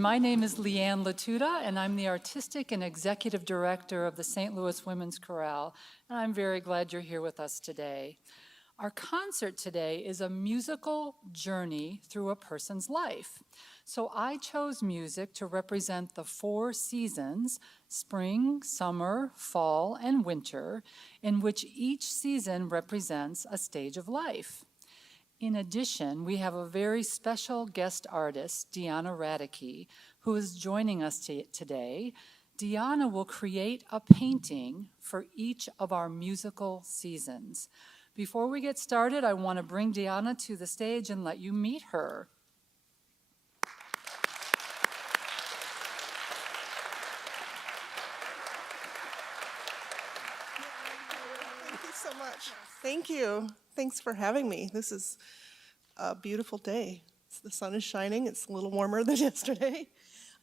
afternoon. My name is Leanne Latuda, and I'm the Artistic and Executive Director of the St. Louis Women's Chorale, and I'm very glad you're here with us today. Our concert today is a musical journey through a person's life. So I chose music to represent the 4 seasons, spring, summer, fall, and winter, in which each season represents a stage of life. In addition, we have a very special guest artist, Dionna Raedeke, who is joining us today. Dionna will create a painting for each of our musical seasons. Before we get started, I want to bring Dionna to the stage and let you meet her. Thank you so much. Thank you. Thanks for having me. This is a beautiful day. The sun is shining. It's a little warmer than yesterday.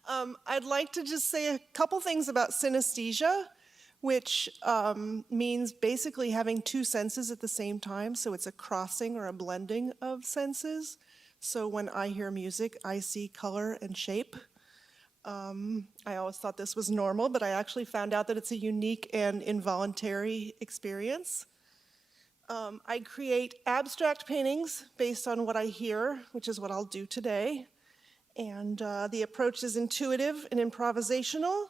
I'd like to just say a couple things about synesthesia, which means basically having 2 senses at the same time. So it's a crossing or a blending of senses. So when I hear music, I see color and shape. I always thought this was normal, but I actually found out that it's a unique and involuntary experience. I create abstract paintings based on what I hear, which is what I'll do today. And the approach is intuitive and improvisational,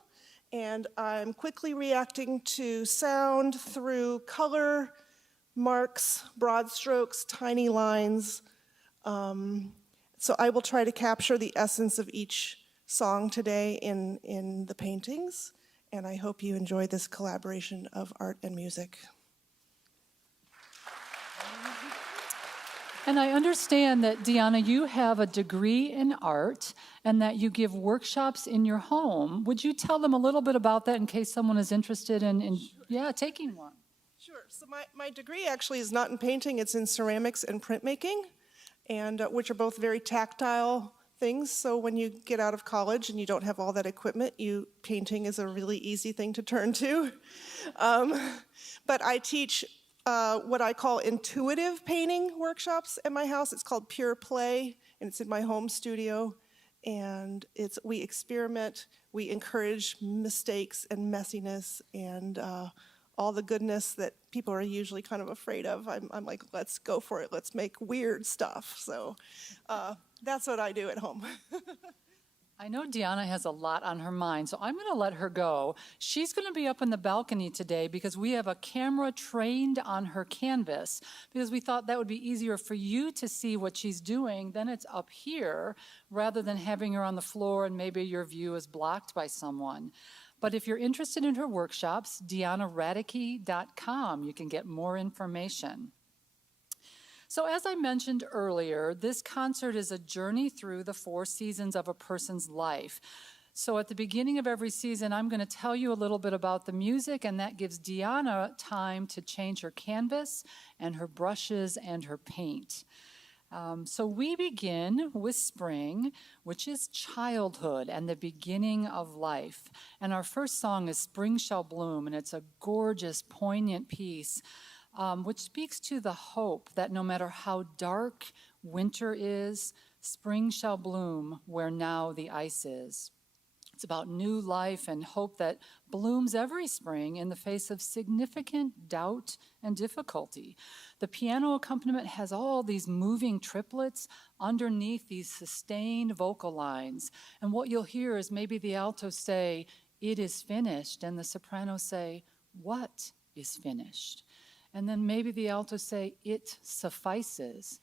and I'm quickly reacting to sound through color, marks, broad strokes, tiny lines. So I will try to capture the essence of each song today in the paintings, and I hope you enjoy this collaboration of art and music. And I understand that, Dionna, you have a degree in art and that you give workshops in your home. Would you tell them a little bit about that in case someone is interested in taking one? Sure. So my degree actually is not in painting, it's in ceramics and printmaking, and which are both very tactile things. So when you get out of college and you don't have all that equipment, painting is a really easy thing to turn to. But I teach what I call intuitive painting workshops at my house. It's called Pure Play, and it's in my home studio. And we experiment, we encourage mistakes and messiness and all the goodness that people are usually kind of afraid of. I'm like, let's go for it. Let's make weird stuff. So that's what I do at home. I know Dionna has a lot on her mind, so I'm going to let her go. She's going to be up in the balcony today because we have a camera trained on her canvas because we thought that would be easier for you to see what she's doing. Then it's up here rather than having her on the floor and maybe your view is blocked by someone. But if you're interested in her workshops, DionnaRaedeke.com, you can get more information. So as I mentioned earlier, this concert is a journey through the 4 seasons of a person's life. So at the beginning of every season, I'm going to tell you a little bit about the music, and that gives Dionna time to change her canvas and her brushes and her paint. So we begin with spring, which is childhood and the beginning of life. And our first song is Spring Shall Bloom, and it's a gorgeous, poignant piece which speaks to the hope that no matter how dark winter is, spring shall bloom where now the ice is. It's about new life and hope that blooms every spring in the face of significant doubt and difficulty. The piano accompaniment has all these moving triplets underneath these sustained vocal lines. And what you'll hear is maybe the alto say, "It is finished," and the soprano say, "What is finished?" And then maybe the altos say, "It suffices."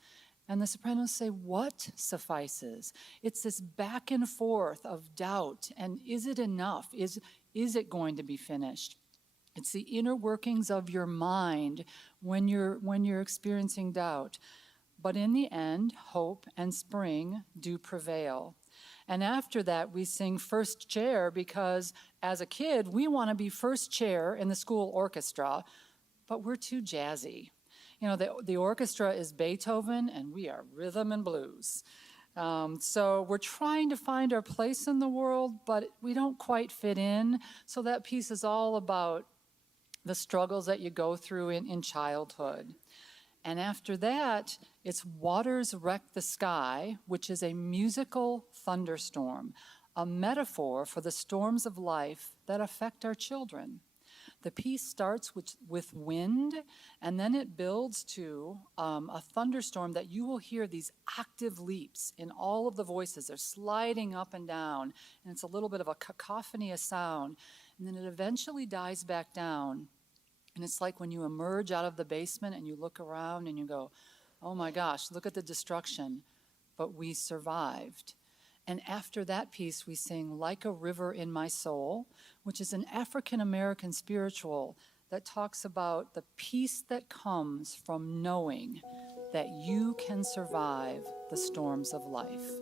And the sopranos say, "What suffices?" It's this back and forth of doubt. And is it enough? Is it going to be finished? It's the inner workings of your mind when you're experiencing doubt. But in the end, hope and spring do prevail. And after that, we sing First Chair because as a kid, we want to be first chair in the school orchestra, but we're too jazzy. You know, the orchestra is Beethoven, and we are rhythm and blues. So we're trying to find our place in the world, but we don't quite fit in. So that piece is all about the struggles that you go through in childhood. And after that, it's Waters Wreck the Sky, which is a musical thunderstorm, a metaphor for the storms of life that affect our children. The piece starts with wind, and then it builds to a thunderstorm that you will hear these octave leaps in all of the voices. They're sliding up and down, and it's a little bit of a cacophony of sound. And then it eventually dies back down. And it's like when you emerge out of the basement and you look around and you go, oh my gosh, look at the destruction, but we survived. And after that piece, we sing Like a River in My Soul, which is an African-American spiritual that talks about the peace that comes from knowing that you can survive the storms of life.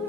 The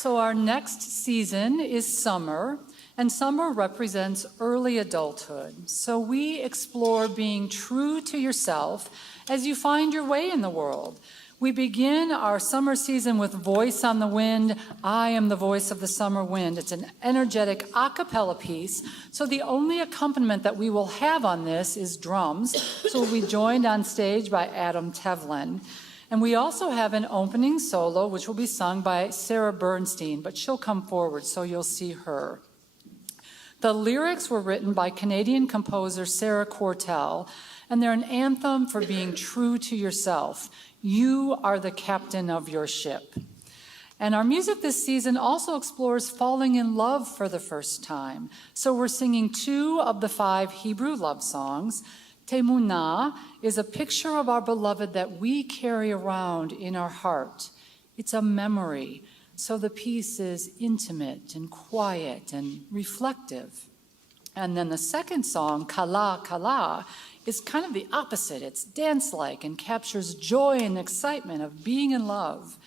So our next season is summer, and summer represents early adulthood. So we explore being true to yourself as you find your way in the world. We begin our summer season with Voice on the Wind. I am the voice of the summer wind. It's an energetic a cappella piece. So the only accompaniment that we will have on this is drums. So we'll be joined on stage by Tevlin. And we also have an opening solo, which will be sung by Sarah Bernstein, but she'll come forward, so you'll see her. The lyrics were written by Canadian composer Sarah Chorale, and they're an anthem for being true to yourself. You are the captain of your ship. And our music this season also explores falling in love for the first time. So we're singing 2 of the 5 Hebrew love songs. Temunah is a picture of our beloved that we carry around in our heart. It's a memory. So the piece is intimate and quiet and reflective. And then the second song, Kala Kala, is kind of the opposite. It's dance-like and captures joy and excitement of being in love.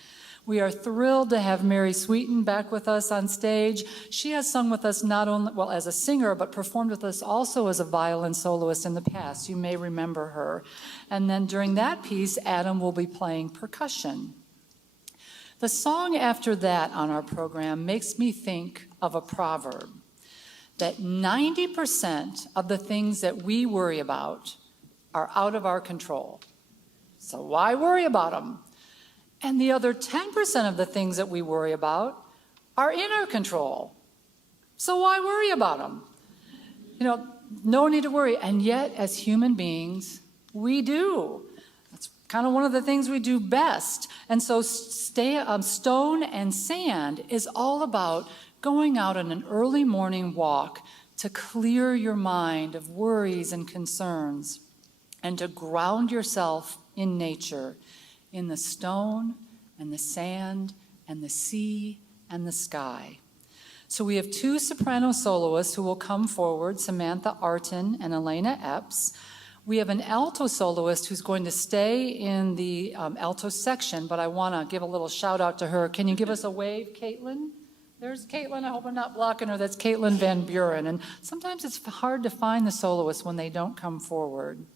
We are thrilled to have Mary Sweetin back with us on stage. She has sung with us not only, well, as a singer, but performed with us also as a violin soloist in the past. You may remember her. And then during that piece, Adam will be playing percussion. The song after that on our program makes me think of a proverb, that 90% of the things that we worry about are out of our control. So why worry about them? And the other 10% of the things that we worry about are in our control. So why worry about them? You know, no need to worry. And yet, as human beings, we do. That's kind of one of the things we do best. And so Stone and Sand is all about going out on an early morning walk to clear your mind of worries and concerns and to ground yourself in nature, in the stone and the sand and the sea and the sky. So we have 2 soprano soloists who will come forward, Samantha Artin and Elena Epps. We have an alto soloist who's going to stay in the alto section, but I want to give a little shout out to her. Can you give us a wave, Caitlin? There's Caitlin. I hope I'm not blocking her. That's Caitlin Van Buren. And sometimes it's hard to find the soloists when they don't come forward.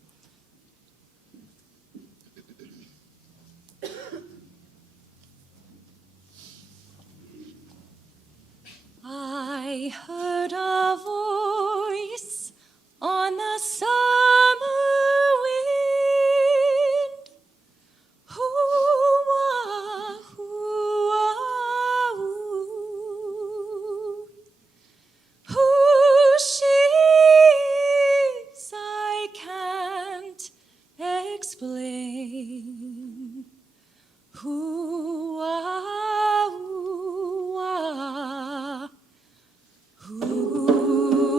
I heard a voice on the summer wind. Hoo-ah, hoo-ah, hoo. Who she is, I can't explain. Hoo-ah, hoo-ah, hoo.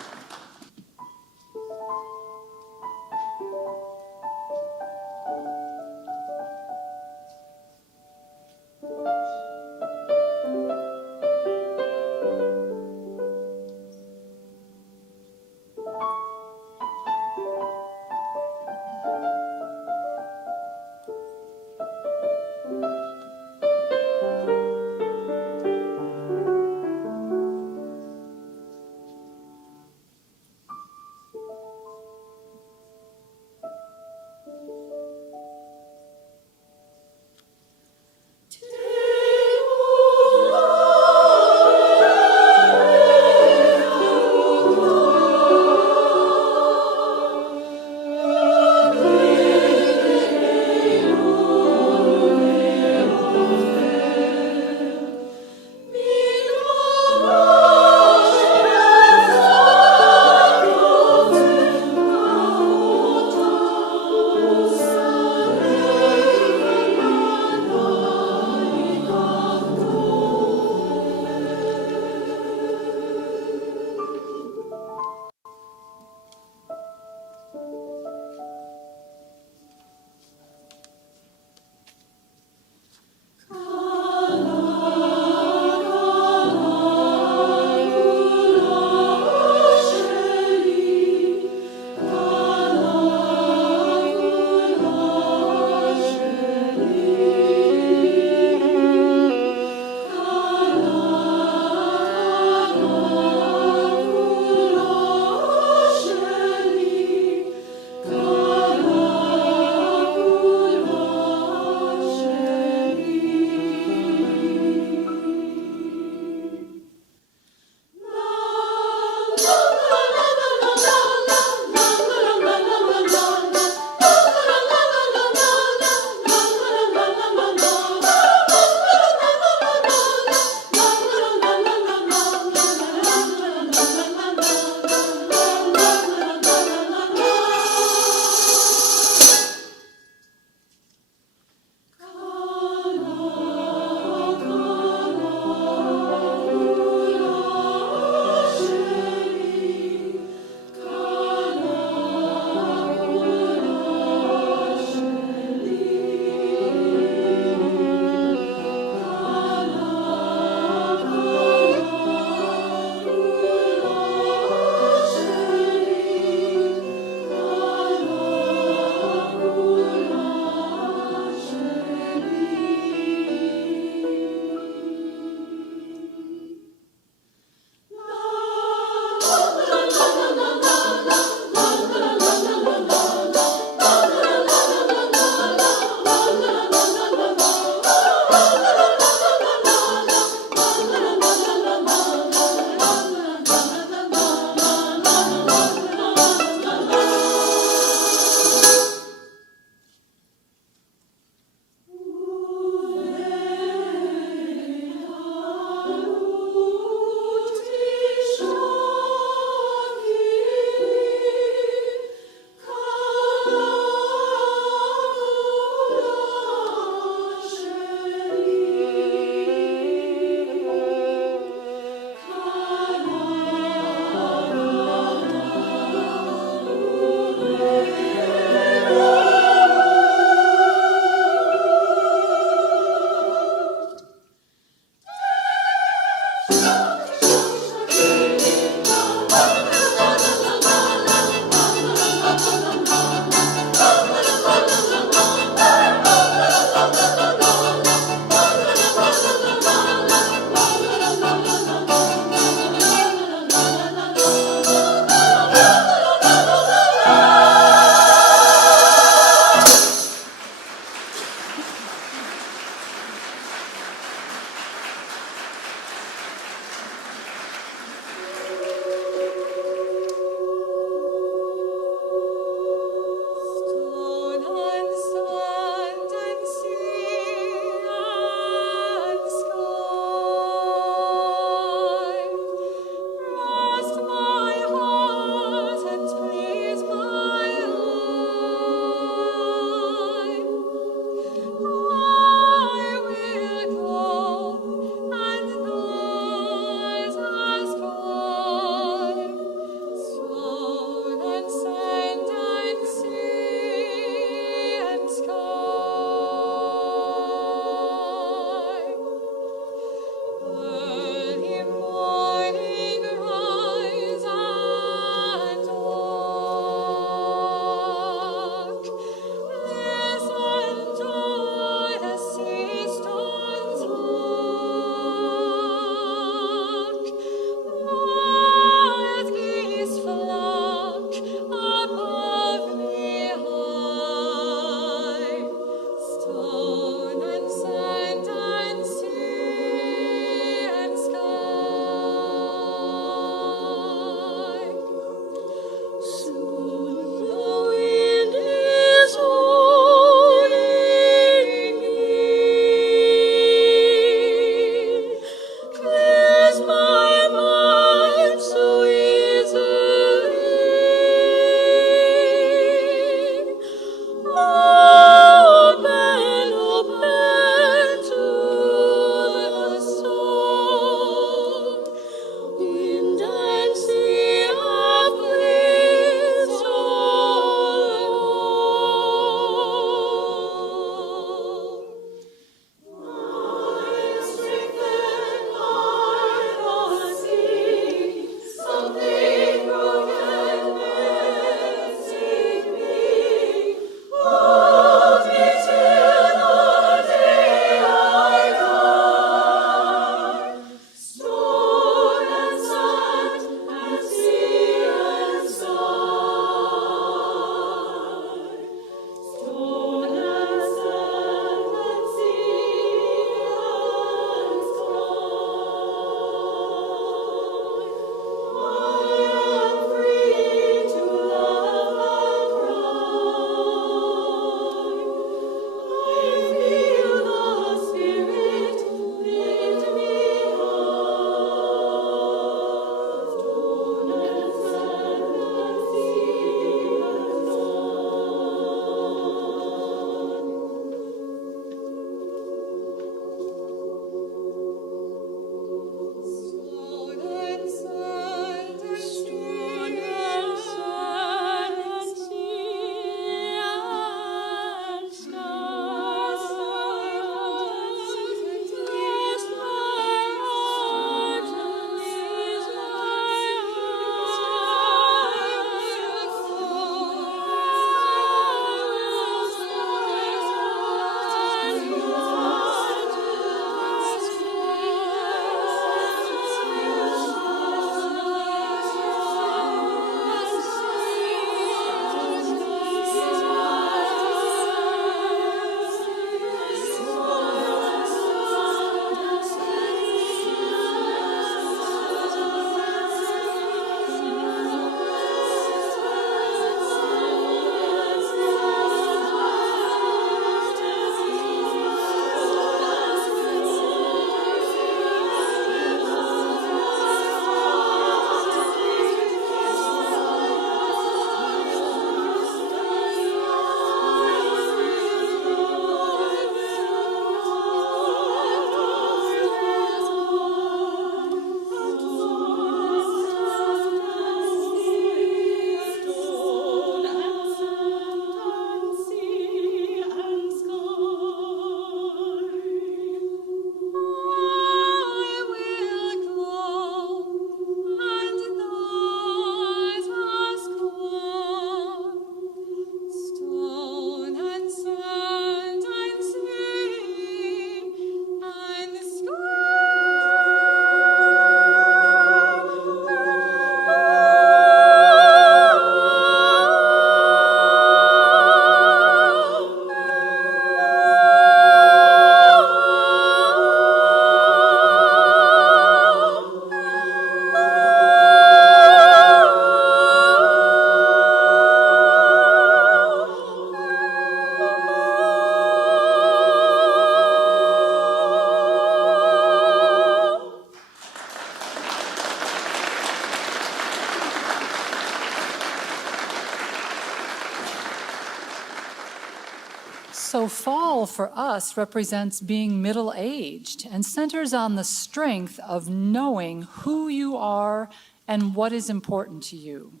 fall for us represents being middle-aged and centers on the strength of knowing who you are and what is important to you.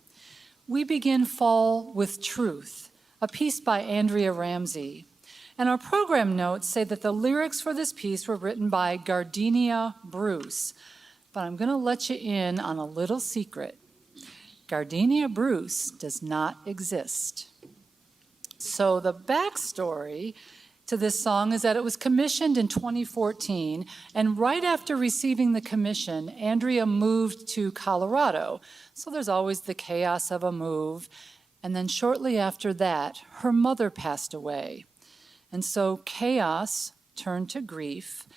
We begin fall with Truth, a piece by Andrea Ramsey. And our program notes say that the lyrics for this piece were written by Gardenia Bruce. But I'm going to let you in on a little secret. Gardenia Bruce does not exist. So the backstory to this song is that it was commissioned in 2014, and right after receiving the commission, Andrea moved to Colorado. So there's always the chaos of a move. And then shortly after that, her mother passed away. And so chaos turned to grief,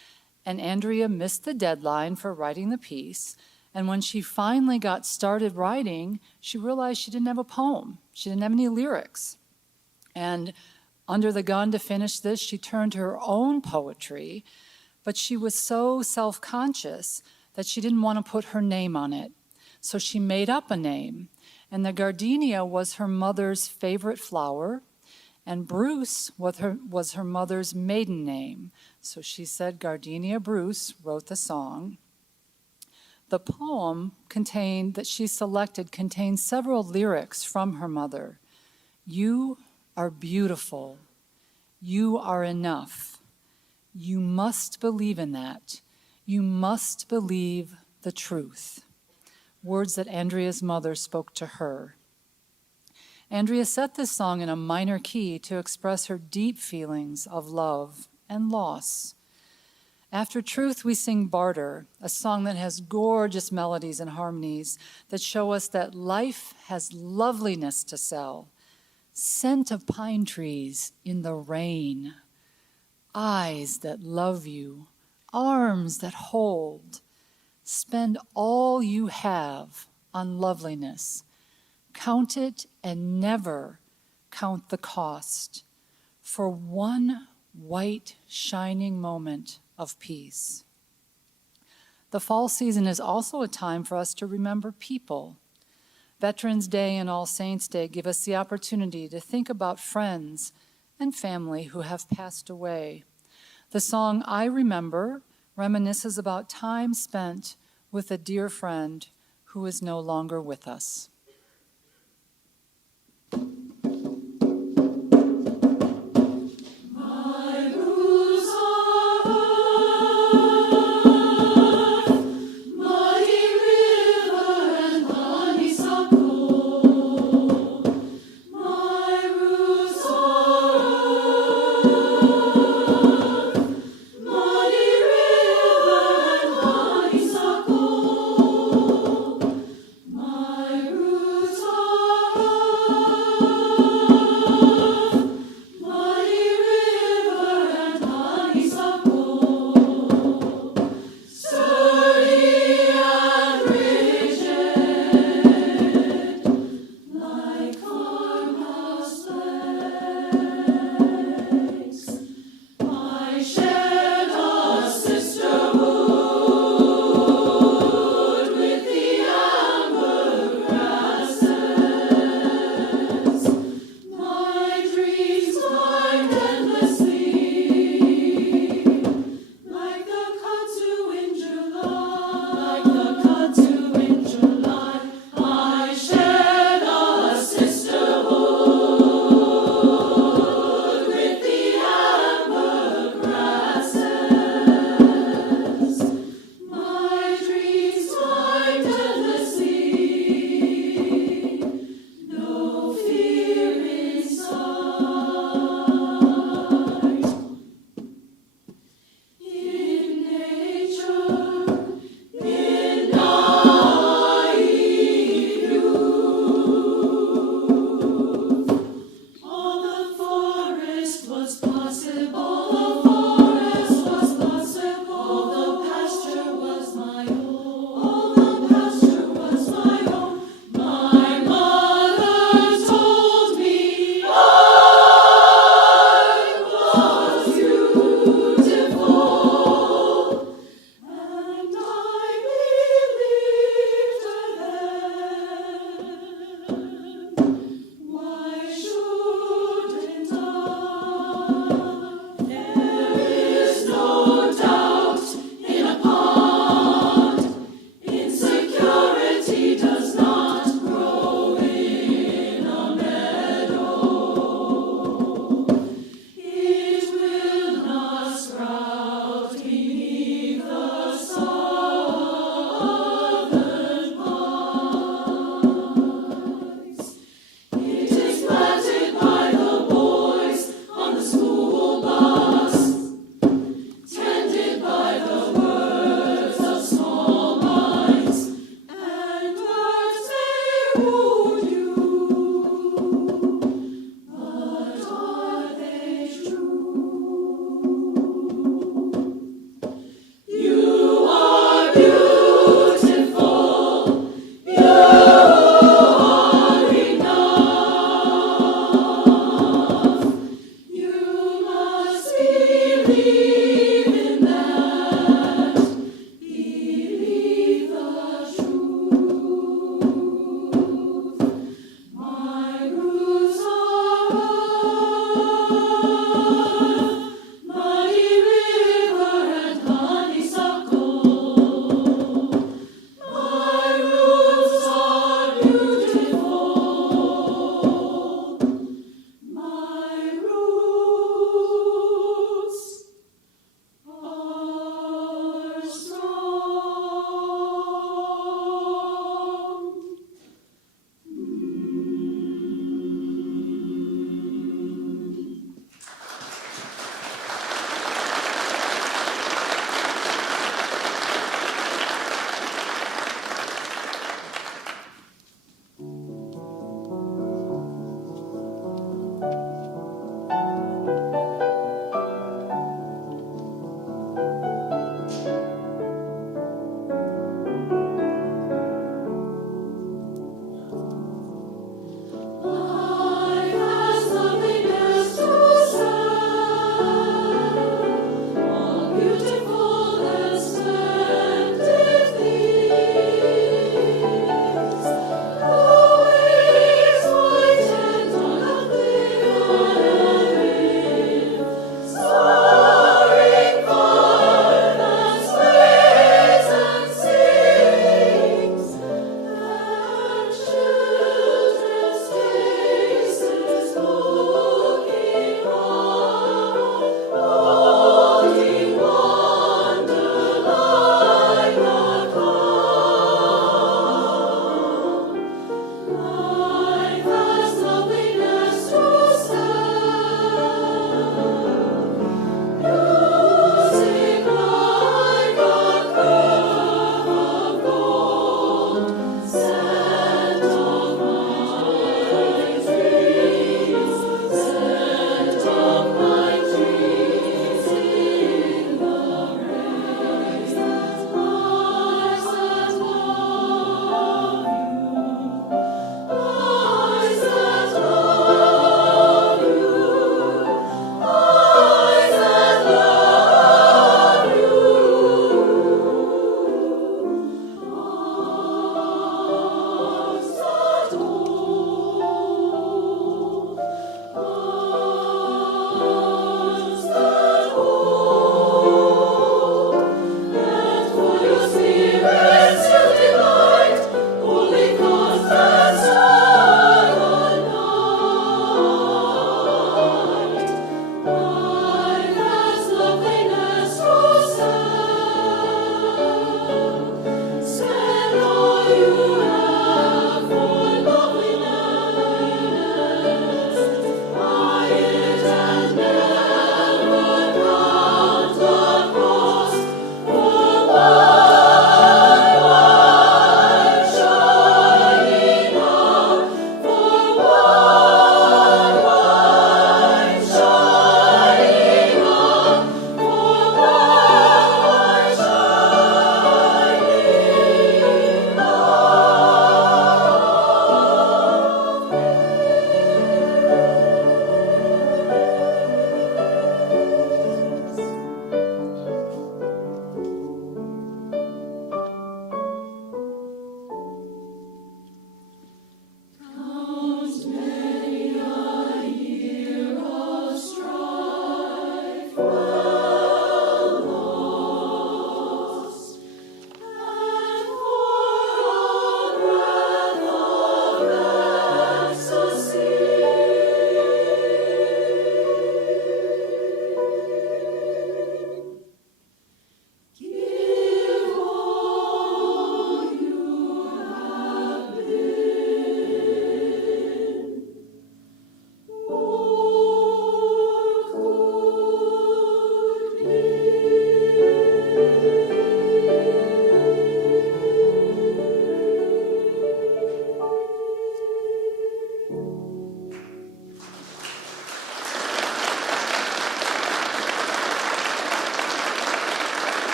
and Andrea missed the deadline for writing the piece. And when she finally got started writing, she realized she didn't have a poem. She didn't have any lyrics. And under the gun to finish this, she turned to her own poetry, but she was so self-conscious that she didn't want to put her name on it. So she made up a name, and the gardenia was her mother's favorite flower, and Bruce was her mother's maiden name. So she said Gardenia Bruce wrote the song. The poem that she selected contained several lyrics from her mother. You are beautiful. You are enough. You must believe in that. You must believe the truth. Words that Andrea's mother spoke to her. Andrea set this song in a minor key to express her deep feelings of love and loss. After Truth, we sing Barter, a song that has gorgeous melodies and harmonies that show us that life has loveliness to sell. Scent of pine trees in the rain, eyes that love you, arms that hold. Spend all you have on loveliness. Count it and never count the cost for one white, shining moment of peace. The fall season is also a time for us to remember people. Veterans Day and All Saints Day give us the opportunity to think about friends and family who have passed away. The song I Remember reminisces about time spent with a dear friend who is no longer with us. My roots are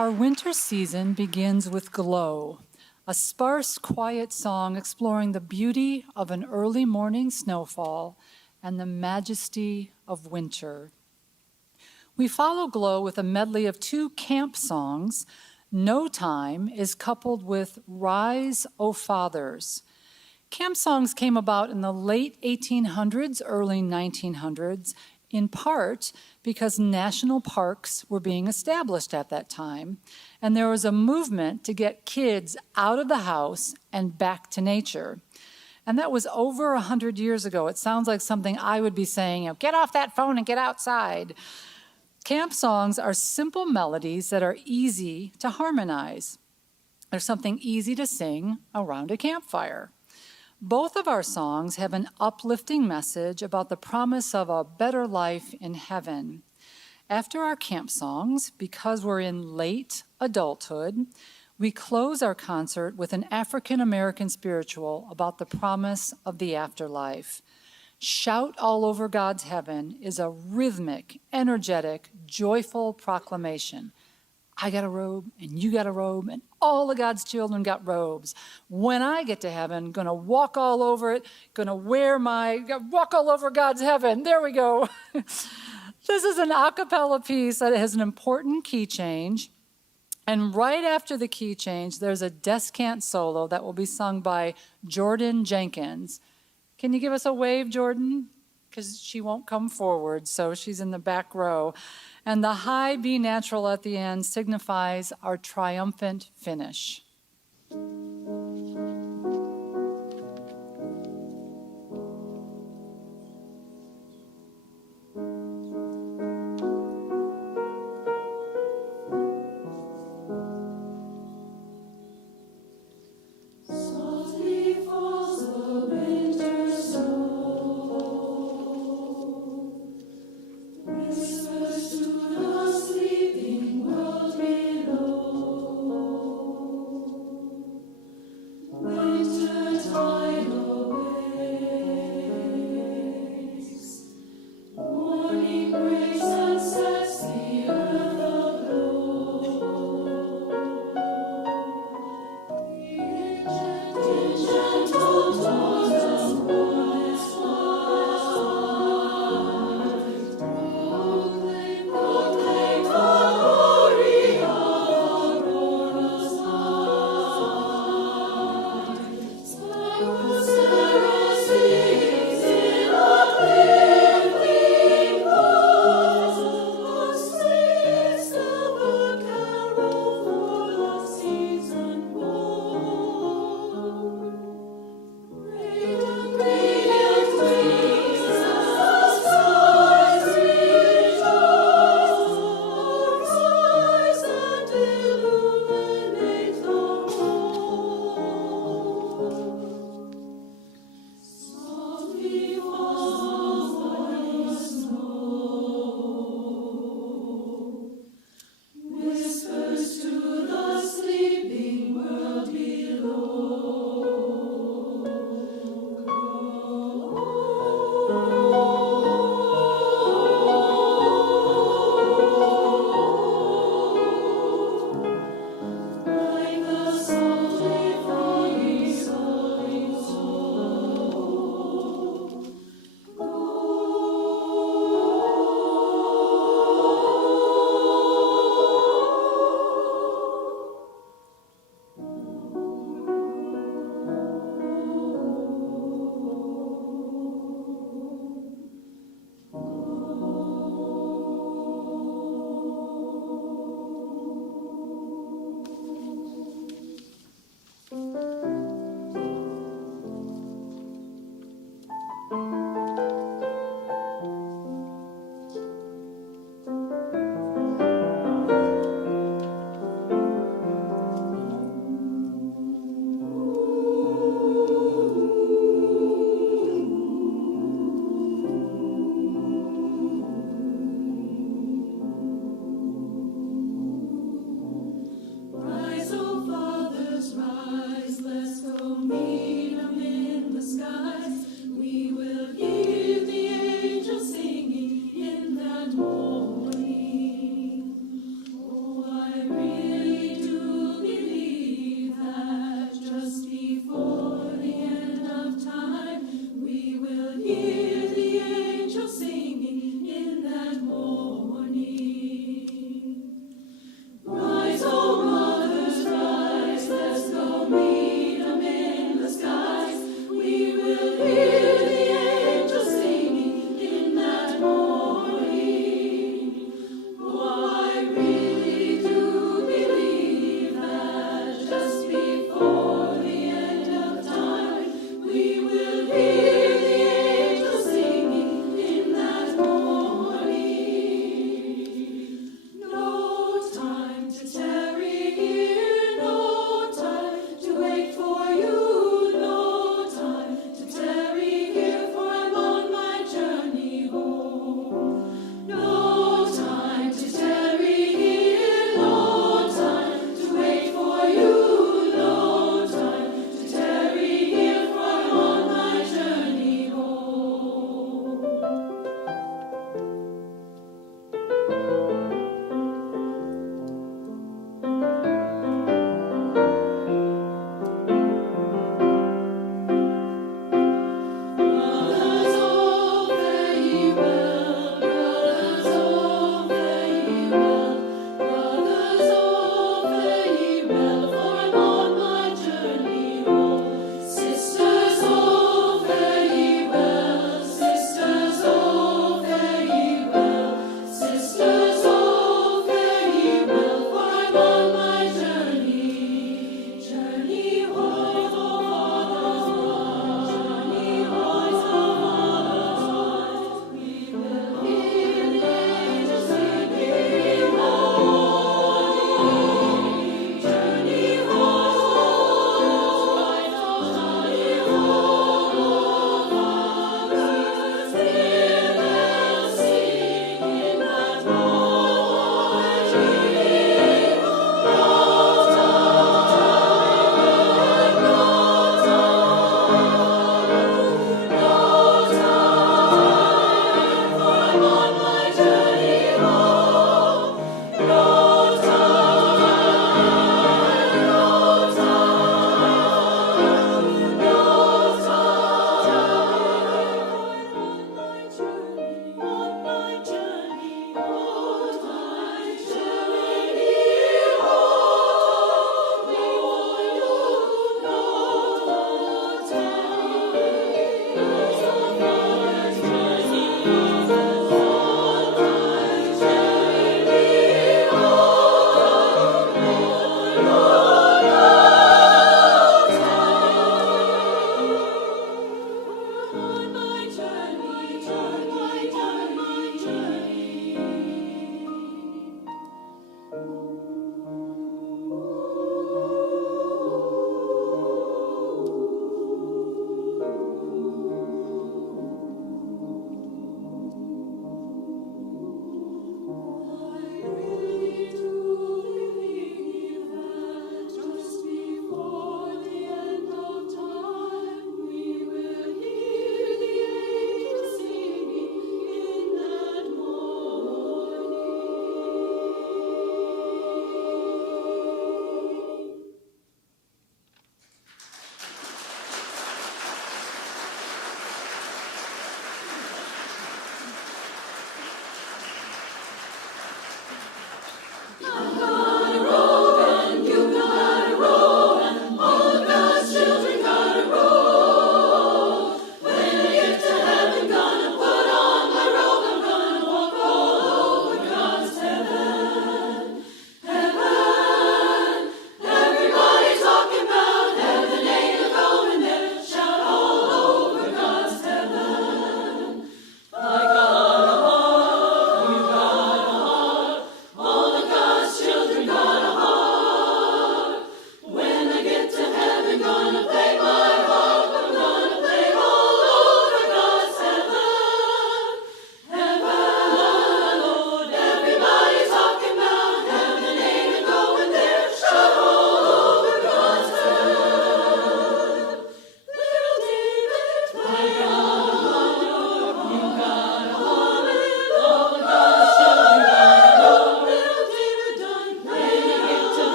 Our winter season begins with Glow, a sparse, quiet song exploring the beauty of an early morning snowfall and the majesty of winter. We follow Glow with a medley of 2 camp songs. No Time is coupled with Rise, O Fathers. Camp songs came about in the late 1800s, early 1900s, in part because national parks were being established at that time, and there was a movement to get kids out of the house and back to nature. And that was over 100 years ago. It sounds like something I would be saying, get off that phone and get outside. Camp songs are simple melodies that are easy to harmonize. There's something easy to sing around a campfire. Both of our songs have an uplifting message about the promise of a better life in heaven. After our camp songs, because we're in late adulthood, we close our concert with an African American spiritual about the promise of the afterlife. Shout All Over God's Heaven is a rhythmic, energetic, joyful proclamation. I got a robe, and you got a robe, and all of God's children got robes. When I get to heaven, gonna walk all over it, walk all over God's heaven. There we go. This is an a cappella piece that has an important key change. And right after the key change, there's a descant solo that will be sung by Jordan Jenkins. Can you give us a wave, Jordan? Because she won't come forward, so she's in the back row. And the high B natural at the end signifies our triumphant finish.